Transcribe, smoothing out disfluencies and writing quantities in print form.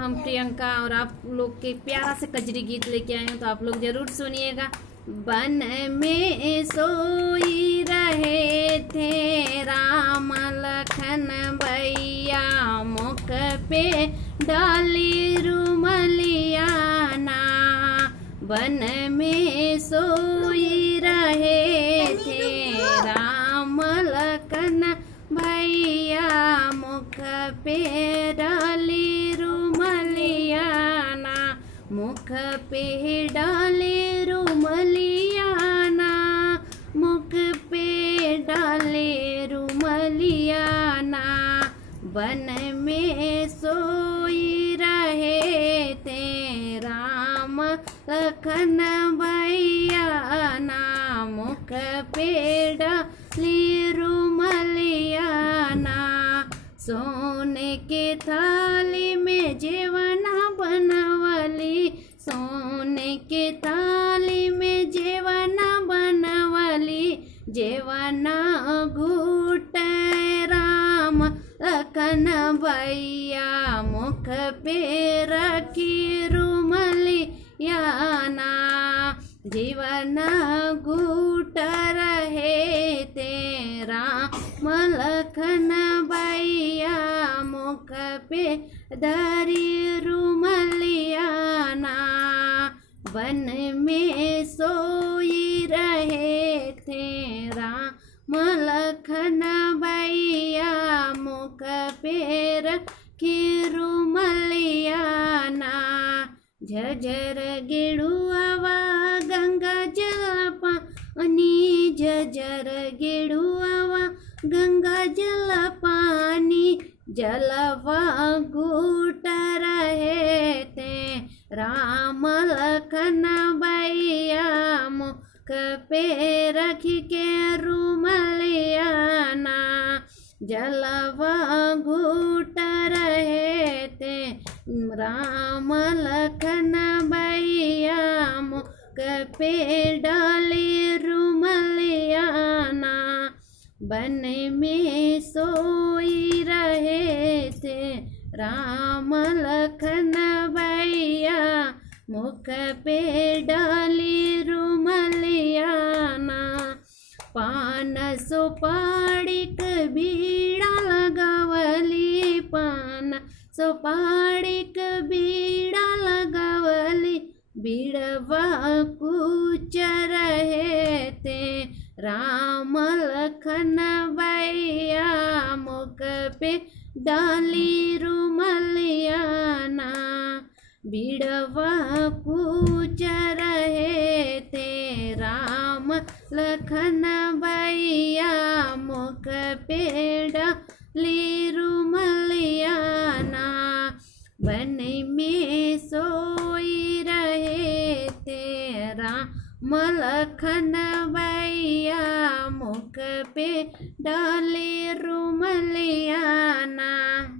हम प्रियंका और आप लोग के प्यारा से कजरी गीत लेके आए हैं, तो आप लोग जरूर सुनिएगा। वन में सोई रहे थे राम लखन भैया, मुख पे डाली रुमलिया ना। वन में सोई रहे थे राम लखन भैया, मुख पे डाली रुमलिया ना। मुख पे डाले रुमलिया ना, मुख पे डाले रुमलिया ना। वन में सोई रहे थे राम लखन भैया ना, मुख पे डाली रुमलिया ना। सोने के थाली में जेवना बनवली, सोने के थाली में जेवना बनवली, जेवना घूट राम लखन भैया, मुख पे रखी रुमलिया ना। जीवना घूट रहे थे राम लखन भैया, मुख पे धरी रुमलिया ना। वन में सोई रहे थे राम लखन भैया, मुख पे रखी रुमलिया ना। झझर गिड़ुआवा गंगा जल पानी, झझर गिड़ुआवा गंगा जल पानी, जलवा घूट रहे थे राम लखन भैया, मुख पे रख के रुमलिया ना। जलवा घूट रहे थे राम लखन भैया, मुख पे डाले रुमलिया ना। वन में सोई रहे थे राम लखन भैया, मुख पे डाली रुमलिया ना। पान सुपारी क बीड़ा लगावली, पान सुपारी क बीड़ा लगावली, बीड़वा कूच रहे थे राम लखन भैया, मुख पे डाली रुमलिया ना। बीड़वा कूच रहे थे राम लखन भैया, मुख पे डाली रुमलिया ना। वन में सोई रहे थे राम लखन भैया, मुख पे डाले रुमलिया ना।